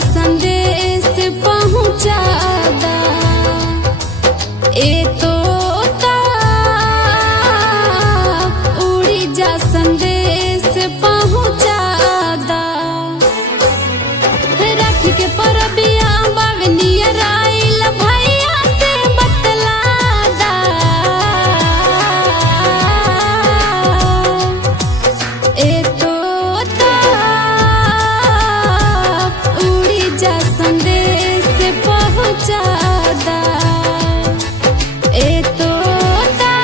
संदेश पहुँचादा। ए तोता उड़ी जा संदेश पहुँचादा। राखी के परबिया बावनिया राइल भैया से बतलादा। ए तोता उड़ी जा संदेश पहुँचादा। ए तोता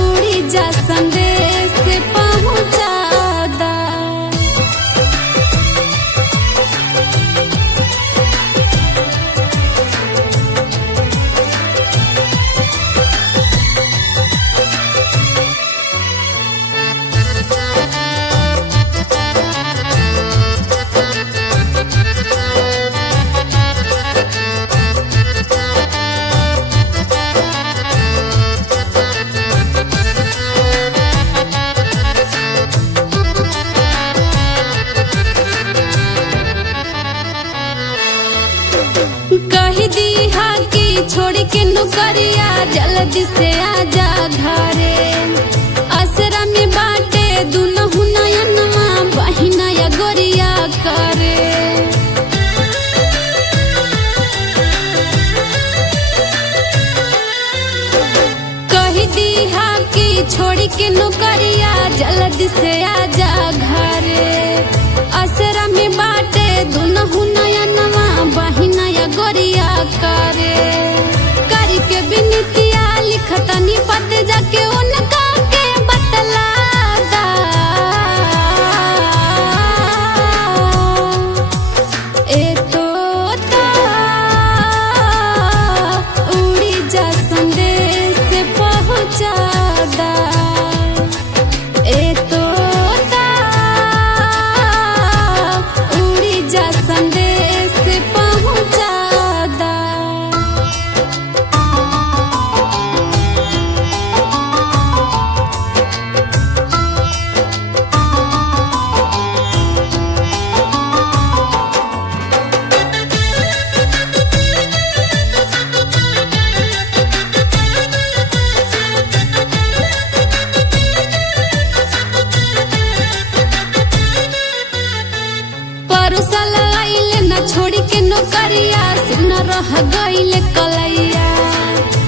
उड़ी जा संदेश पहुँचादा। कही दीहा की छोड़ के नौकरिया जल्दी से आजा घरे। असरा में बाटे दुनहु नयनमा बहिना या गोरिया करे। कही दीहा की छोड़ के नौकरिया जल्दी से आजा घरे। असरा में बाटे दुनहु नयनमा बहिना या गोरिया करे। करी के बिनतिया लिखतनी पत जाके उनका के बतलादा। ए तोता उड़ी जा संदेश पहुँचादा। ए तोता उड़ी जा संदेश पहुँचादा। परुसल आइल न छोड़ी के नौकरिया सुन रह गइल कलैया।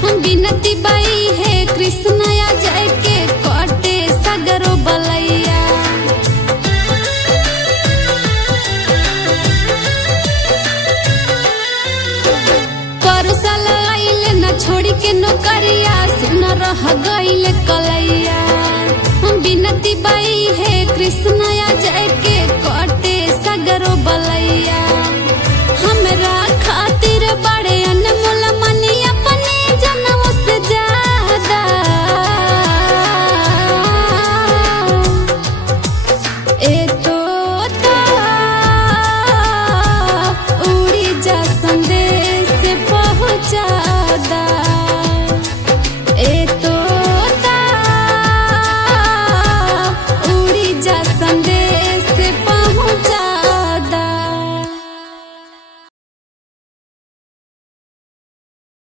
हम बिनती बाई है कृष्ण या जय के कटे सगरो बलैया। परुसल आइल न छोड़ी के नौकरिया सुन रह गइल कलैया। हम बिनती बाई है कृष्ण या जय के कटे